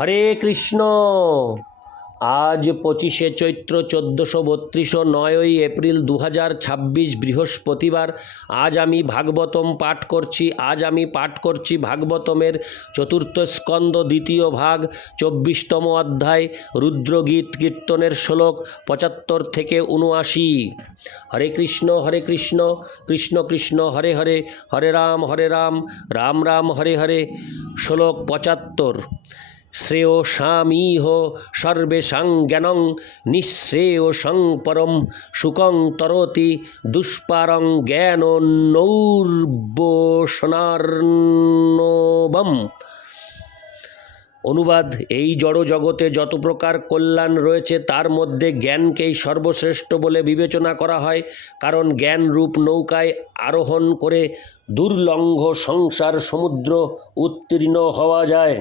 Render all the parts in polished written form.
হরে কৃষ্ণ। আজ 25শে চৈত্র 1432, 9ই এপ্রিল 2026 বৃহস্পতিবার। আজ আমি ভাগবতম পাঠ করছি। ভাগবতমের চতুর্থ স্কন্দ দ্বিতীয় ভাগ 24তম অধ্যায় রুদ্রগীত কীর্তনের শ্লোক 75 থেকে 79। হরে কৃষ্ণ কৃষ্ণ কৃষ্ণ হরে হরে, হরে রাম রাম রাম হরে হরে। শ্লোক 75। শ্রেয়োষামিহ সর্বেষাং জ্ঞানং নিঃশ্রেয়সং পরম সুখং তরতি দুষ্পারং জ্ঞানোন্নৌর্বশনার্ণবম। অনুবাদ: এই জড় জগতে যত প্রকার কল্যাণ রয়েছে তার মধ্যে জ্ঞানকেই সর্বশ্রেষ্ঠ বলে বিবেচনা করা হয়, কারণ জ্ঞান রূপ নৌকায় আরোহণ করে দুর্লঙ্ঘ সংসার সমুদ্র উত্তীর্ণ হওয়া যায়।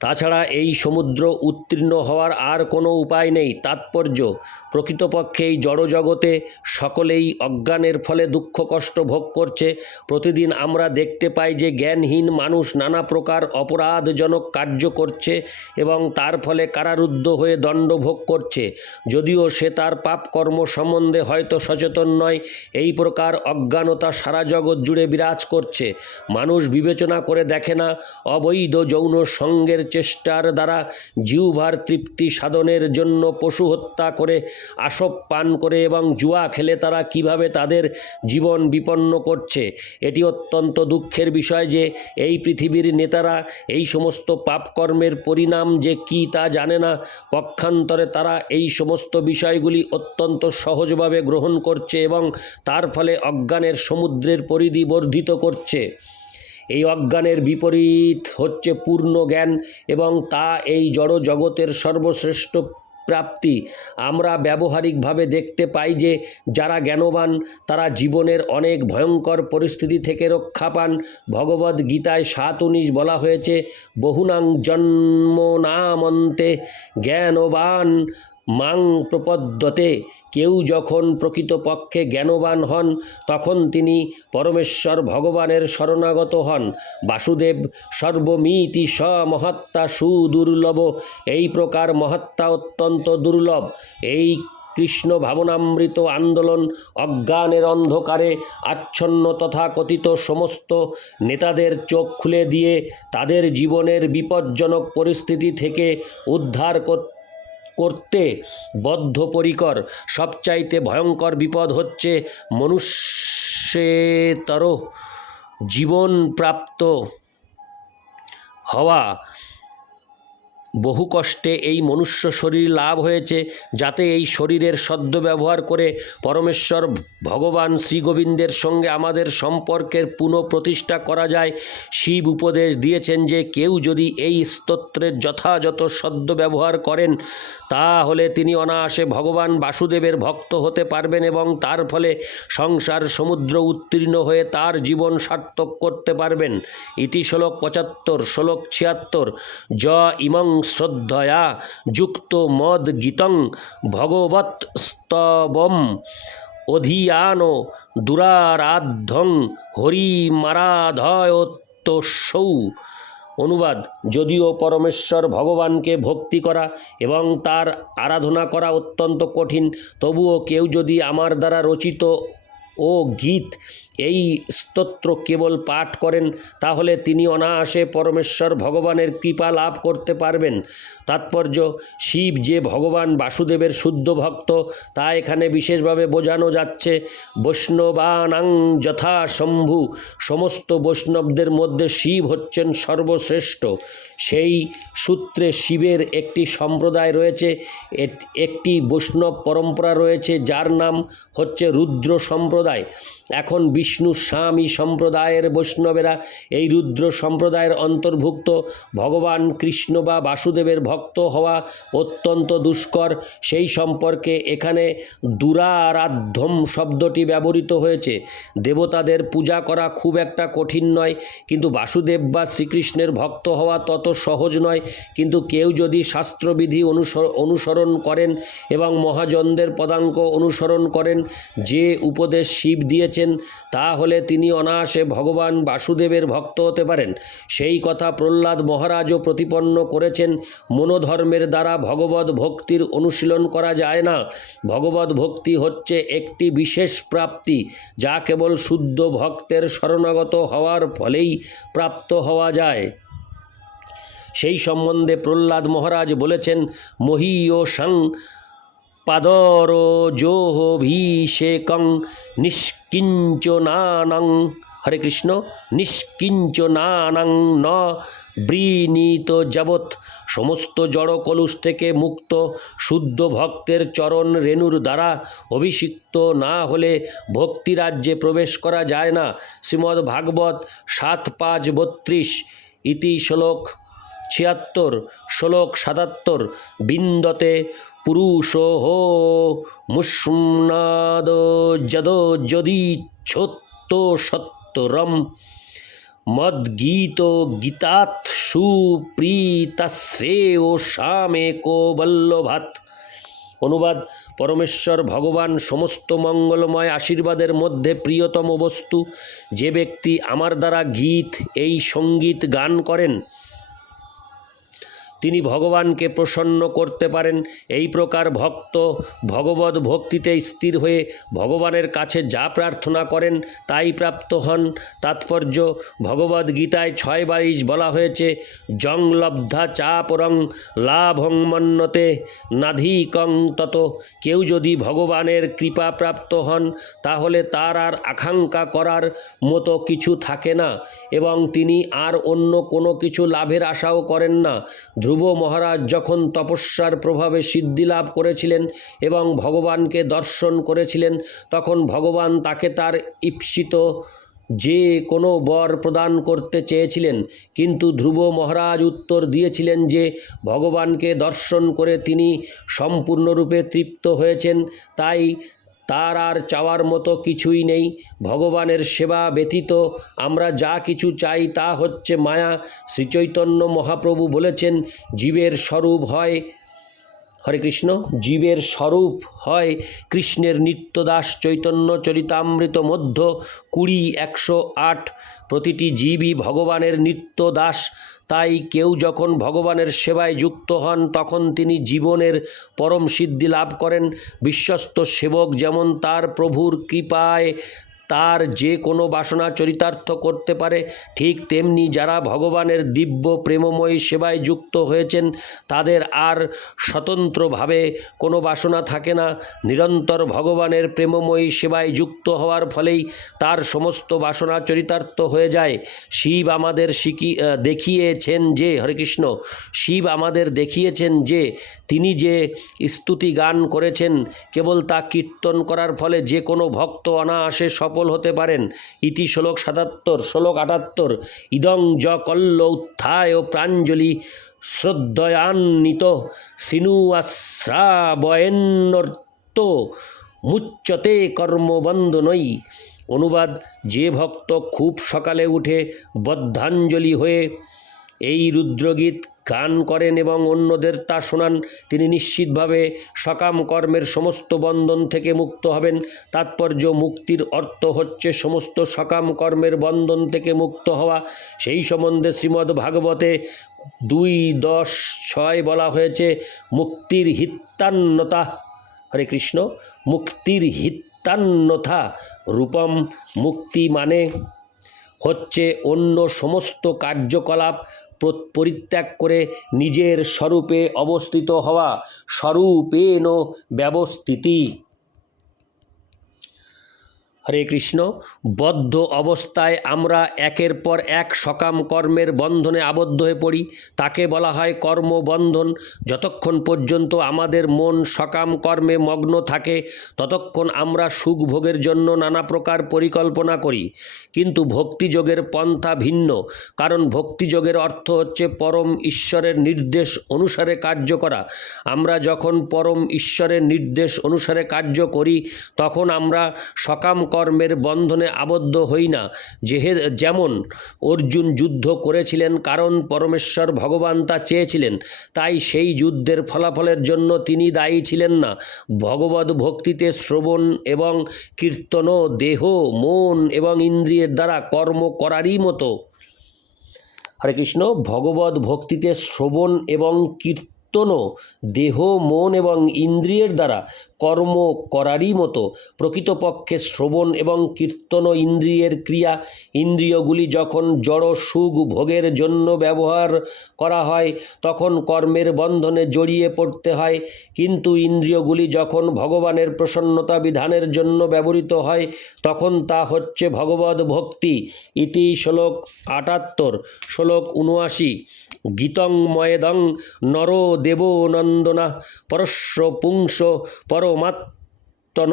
তাছাড়া এই সমুদ্র উত্তীর্ণ হওয়ার আর কোনো উপায় নেই। তাৎপর্য: প্রকৃতপক্ষে এই জড়জগতে সকলেই অজ্ঞানের ফলে দুঃখ কষ্ট ভোগ করছে। প্রতিদিন আমরা দেখতে পাই যে জ্ঞানহীন মানুষ নানা প্রকার অপরাধজনক কার্য করছে এবং তার ফলে কারারুদ্ধ হয়ে দণ্ড ভোগ করছে। যদিও সে তার পাপকর্ম সম্বন্ধে হয়তো সচেতন নয়, এই প্রকার অজ্ঞানতা সারা জগৎ জুড়ে বিরাজ করছে। মানুষ বিবেচনা করে দেখে না, অবৈধ যৌন সঙ্গের চেষ্টার দ্বারা জিহ্বার তৃপ্তি সাধনের জন্য পশু হত্যা করে, আসব পান করে এবং জুয়া খেলে তারা কিভাবে তাদের জীবন বিপন্ন করছে। এটি অত্যন্ত দুঃখের বিষয় যে এই পৃথিবীর নেতারা এই সমস্ত পাপকর্মের পরিণাম যে কি তা জানে না। পক্ষান্তরে তারা এই সমস্ত বিষয়গুলি অত্যন্ত সহজভাবে গ্রহণ করছে এবং তার ফলে অজ্ঞানের সমুদ্রের পরিধি বর্ধিত করছে। এই অজ্ঞানের বিপরীত হচ্ছে পূর্ণ জ্ঞান এবং তা এই জড় জগতের সর্বশ্রেষ্ঠ প্রাপ্তি। আমরা ব্যবহারিকভাবে দেখতে পাই যে যারা জ্ঞানবান তারা জীবনের অনেক ভয়ঙ্কর পরিস্থিতি থেকে রক্ষা পান। ভগবদ্ গীতায় 7:19 বলা হয়েছে, বহুনাং জন্মনামন্তে জ্ঞানবান মাং প্রপদ্যতে। কেউ যখন প্রকৃতপক্ষে জ্ঞানবান হন তখন তিনি পরমেশ্বর ভগবানের শরণাগত হন। বাসুদেব সর্বমিতি স মহাত্মা সুদুর্লভ। এই প্রকার মহাত্মা অত্যন্ত দুর্লভ। এই কৃষ্ণ ভাবনামৃত আন্দোলন অজ্ঞানের অন্ধকারে আচ্ছন্ন তথাকথিত সমস্ত নেতাদের চোখ খুলে দিয়ে তাদের জীবনের বিপজ্জনক পরিস্থিতি থেকে উদ্ধার করতে বদ্ধপরিকর। সবচাইতে ভয়ঙ্কর বিপদ হচ্ছে মনুষ্যেতর জীবন প্রাপ্ত হওয়া। বহু কষ্টে এই মনুষ্য শরীর লাভ হয়েছে, যাতে এই শরীরের সদ্ব্যবহার করে পরমেশ্বর ভগবান শ্রীগোবিন্দের সঙ্গে আমাদের সম্পর্কের পুনঃপ্রতিষ্ঠা করা যায়। শিব উপদেশ দিয়েছেন যে কেউ যদি এই স্তোত্রের যথাযথ সদ্ব্যবহার করেন তাহলে তিনি অনায়াসে ভগবান বাসুদেবের ভক্ত হতে পারবেন এবং তার ফলে সংসার সমুদ্র উত্তীর্ণ হয়ে তার জীবন সার্থক করতে পারবেন। ইতি শ্লোক 75। শ্লোক 76। য ইমং শ্রদ্ধয়া যুক্ত মদ গীতং ভগবৎ স্তবম অধিয়ানো দুরারাধ্যং হরিমারাধয়তোষৌ। অনুবাদ: যদিও পরমেশ্বর ভগবানকে ভক্তি করা এবং তার আরাধনা করা অত্যন্ত কঠিন, তবুও কেউ যদি আমার দ্বারা রচিত ও গীত এই স্তোত্র কেবল পাঠ করেন তাহলে তিনি অনায়াসে পরমেশ্বর ভগবানের কৃপা লাভ করতে পারবেন। তাৎপর্য: শিব যে ভগবান বাসুদেবের শুদ্ধ ভক্ত তা এখানে বিশেষভাবে বোঝানো যাচ্ছে। বৈষ্ণবানাং যথা শম্ভু। সমস্ত বৈষ্ণবদের মধ্যে শিব হচ্ছেন সর্বশ্রেষ্ঠ। সেই সূত্রে শিবের একটি সম্প্রদায় রয়েছে, একটি বৈষ্ণব পরম্পরা রয়েছে যার নাম হচ্ছে রুদ্র সম্প্রদায়। এখন বিষ্ণু স্বামী সম্প্রদায়ের বৈষ্ণবেরা এই রুদ্র সম্প্রদায়ের অন্তর্ভুক্ত। ভগবান কৃষ্ণ বা বাসুদেবের ভক্ত হওয়া অত্যন্ত দুষ্কর। সেই সম্পর্কে এখানে দুরারাধ্যম শব্দটি ব্যবহৃত হয়েছে। দেবতাদের পূজা করা খুব একটা কঠিন নয়, কিন্তু বাসুদেব বা শ্রীকৃষ্ণের ভক্ত হওয়া তত সহজ নয়। কিন্তু কেউ যদি শাস্ত্রবিধি অনুসরণ করেন এবং মহাজনদের পদাঙ্ক অনুসরণ করেন, যে উপদেশ শিব দিয়েছেন তাহলে তিনি অনায়াসে ভগবান বাসুদেবের ভক্ত হতে পারেন। সেই কথা প্রহ্লাদ মহারাজও প্রতিপন্ন করেছেন। মনোধর্মের দ্বারা ভগবত ভক্তির অনুশীলন করা যায় না। ভগবত ভক্তি হচ্ছে একটি বিশেষ প্রাপ্তি, যা কেবল শুদ্ধ ভক্তের শরণাগত হওয়ার ফলেই প্রাপ্ত হওয়া যায়। সেই সম্বন্ধে প্রহ্লাদ মহারাজ বলেছেন, মহীয়সং পাদরজোভিষেকং নিষ্কিঞ্চনানং, হরে কৃষ্ণ, নিষ্কিঞ্চনানং ন বৃণীত যাবৎ। সমস্ত জড় কলুষ থেকে মুক্ত শুদ্ধ ভক্তের চরণ রেণুর দ্বারা অভিষিক্ত না হলে ভক্তিরাজ্যে প্রবেশ করা যায় না। শ্রীমদ্ ভাগবত ৭.৫.৩২ ইতি শ্লোক ৭৬, শ্লোক ৭৭। বিন্দতে পুরুষোহ মুষ্ণাদ যদো যদিচ্ছোত্ত সত্তরম মদ্গীত গীতাৎ সুপ্রীতাশ্রেয় সামেকো বল্লভাৎ। অনুবাদ: পরমেশ্বর ভগবান সমস্ত মঙ্গলময় আশীর্বাদের মধ্যে প্রিয়তম বস্তু। যে ব্যক্তি আমার দ্বারা গীত, এই সঙ্গীত গান করেন, তিনি ভগবানকে প্রসন্ন করতে পারেন। এই প্রকার ভক্ত ভগবত ভক্তিতে স্থির হয়ে ভগবানের কাছে যা প্রার্থনা করেন তাই প্রাপ্ত হন। তাৎপর্য: ভগবদ গীতায় ৬:২২ বলা হয়েছে, জং লব্ধা চাপরং লাভং মন্যতে নাধিকং তত। কেউ যদি ভগবানের কৃপা প্রাপ্ত হন তাহলে তার আর আকাঙ্ক্ষা করার মতো কিছু থাকে না এবং তিনি আর অন্য কোনো কিছু লাভের আশাও করেন না। ধ্রুব মহারাজ যখন তপস্যার প্রভাবে সিদ্ধি লাভ করেছিলেন এবং ভগবানকে দর্শন করেছিলেন, তখন ভগবান তাকে তার ঈপ্সিত যে কোনো বর প্রদান করতে চেয়েছিলেন, কিন্তু ধ্রুব মহারাজ উত্তর দিয়েছিলেন যে ভগবানকে দর্শন করে তিনি সম্পূর্ণরূপে তৃপ্ত হয়েছেন, তাই তার আর চাওয়ার মতো কিছুই নেই। ভগবানের সেবা ব্যতীত আমরা যা কিছু চাই তা হচ্ছে মায়া। শ্রীচৈতন্য মহাপ্রভু বলেছেন, জীবের স্বরূপ হয়, হরে কৃষ্ণ, জীবের স্বরূপ হয় কৃষ্ণের নিত্যদাস। চৈতন্য চরিতামৃত মধ্য 20:108। প্রতিটি জীবই ভগবানের নিত্য দাস। তাই কেউ যখন ভগবানের সেবায় যুক্ত হন তখন তিনি জীবনের পরম সিদ্ধি লাভ করেন। বিশ্বস্ত সেবক যেমন তার প্রভুর কৃপায় তার যে কোনো বাসনা চরিতার্থ করতে পারে, ঠিক তেমনি যারা ভগবানের দিব্য প্রেমময়ী সেবায় যুক্ত হয়েছেন তাদের আর স্বতন্ত্রভাবে কোনো বাসনা থাকে না। নিরন্তর ভগবানের প্রেমময়ী সেবায় যুক্ত হওয়ার ফলেই তার সমস্ত বাসনা চরিতার্থ হয়ে যায়। শিব আমাদের দেখিয়েছেন যে, হরে কৃষ্ণ, শিব আমাদের দেখিয়েছেন যে তিনি যে স্তুতি গান করেছেন কেবল তা কীর্তন করার ফলে যে কোনো ভক্ত অনায়াসে সফল হতে পারেন। ইতি শ্লোক ৭৭, শ্লোক ৭৮। ইদং য কল্ল উত্থায় প্রাঞ্জলি শ্রদ্ধয়ান্বিত সিনুয়াশ্রাবয়েন্নর্ত মুচ্যতে কর্মবন্ধনই। অনুবাদ: যে ভক্ত খুব সকালে উঠে বদ্ধাঞ্জলি হয়ে এই রুদ্রগীত গান করেন এবং অন্যদের তা শোনান, তিনি নিশ্চিতভাবে সকাম কর্মের সমস্ত বন্ধন থেকে মুক্ত হবেন। তাৎপর্য: মুক্তির অর্থ হচ্ছে সমস্ত সকাম কর্মের বন্ধন থেকে মুক্ত হওয়া। সেই সম্বন্ধে শ্রীমদ্ ভাগবতে 2:10-6 বলা হয়েছে, মুক্তির হিত্যান্নতা, হরে কৃষ্ণ, মুক্তির হিত্যান্যথা রূপম। মুক্তি মানে হচ্ছে অন্য সমস্ত কার্যকলাপ পরিত্যাগ করে নিজের স্বরূপে অবস্থিত হওয়া, স্বরূপেণ ব্যবস্থিতি। হরে কৃষ্ণ। বদ্ধ অবস্থায় আমরা একের পর এক সকাম কর্মের বন্ধনে আবদ্ধ হয়ে পড়ি, তাকে বলা হয় কর্মবন্ধন। যতক্ষণ পর্যন্ত আমাদের মন সকাম কর্মে মগ্ন থাকে ততক্ষণ আমরা সুখ ভোগের জন্য নানা প্রকার পরিকল্পনা করি। কিন্তু ভক্তিযোগের পন্থা ভিন্ন, কারণ ভক্তিযোগের অর্থ হচ্ছে পরম ঈশ্বরের নির্দেশ অনুসারে কার্য করা। আমরা যখন পরম ঈশ্বরের নির্দেশ অনুসারে কার্য করি তখন আমরা সকাম কর্মের বন্ধনে আবদ্ধ হই না। যেমন অর্জুন যুদ্ধ করেছিলেন কারণ পরমেশ্বর ভগবান তা চেয়েছিলেন, তাই সেই যুদ্ধের ফলাফলের জন্য তিনি দায়ী ছিলেন না। ভগবদ ভক্তিতে শ্রবণ এবং কীর্তনও দেহ, মন এবং ইন্দ্রিয়ের দ্বারা কর্ম করারই মতো। হরে কৃষ্ণ। ভগবদ ভক্তিতে শ্রবণ এবং কীর্তনও দেহ, মন এবং ইন্দ্রিয়ের দ্বারা কর্ম করারই মতো। প্রকৃতপক্ষে শ্রবণ এবং কীর্তন ইন্দ্রিয়ের ক্রিয়া। ইন্দ্রিয়গুলি যখন জড় সুখ ভোগের জন্য ব্যবহার করা হয় তখন কর্মের বন্ধনে জড়িয়ে পড়তে হয়, কিন্তু ইন্দ্রিয়গুলি যখন ভগবানের প্রসন্নতা বিধানের জন্য ব্যবহৃত হয় তখন তা হচ্ছে ভগবদ ভক্তি। ইতি শ্লোক 78। শ্লোক 79। গীতং ময়েদং নর দেব নন্দনা পরস্য পুংস পরমাত্মন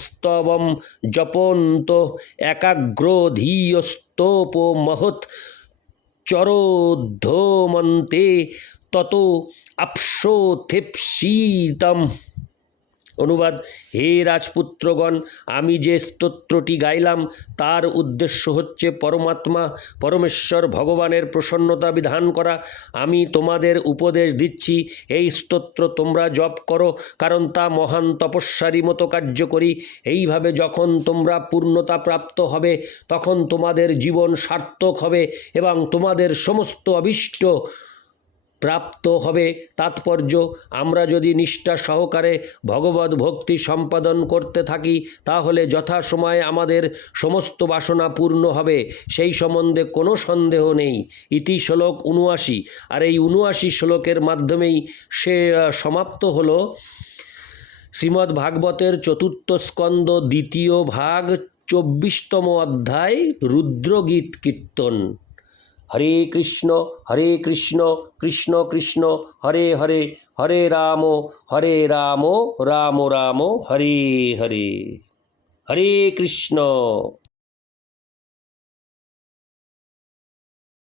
স্তবম জপন্ত একাগ্রধীয়স্তোপ মহৎ চরোদ্ধমন্তে তত আপসোথেপসিতম। অনুবাদ: হে রাজপুত্রগণ, আমি যে স্তোত্রটি গাইলাম তার উদ্দেশ্য হচ্ছে পরমাত্মা পরমেশ্বর ভগবানের প্রসন্নতা বিধান করা। আমি তোমাদের উপদেশ দিচ্ছি, এই স্তোত্র তোমরা জপ করো, কারণ তা মহান তপস্যারই মতো কার্যকরী। এইভাবে যখন তোমরা পূর্ণতা প্রাপ্ত হবে তখন তোমাদের জীবন সার্থক হবে এবং তোমাদের সমস্ত অভীষ্ট প্রাপ্ত হবে। তাৎপর্য: আমরা যদি নিষ্ঠা সহকারে ভগবদ ভক্তি সম্পাদন করতে থাকি তাহলে যথাসময়ে আমাদের সমস্ত বাসনা পূর্ণ হবে, সেই সম্বন্ধে কোনো সন্দেহ নেই। ইতি শ্লোক 79। আর এই 79 শ্লোকের মাধ্যমেই সে সমাপ্ত হলো শ্রীমদ্ ভাগবতের 4th স্কন্দ 2য় ভাগ 24তম অধ্যায় রুদ্রগীত কীর্তন। হরে কৃষ্ণ কৃষ্ণ কৃষ্ণ হরে হরে, হরে রাম রাম রাম হরে হরে। হরে কৃষ্ণ।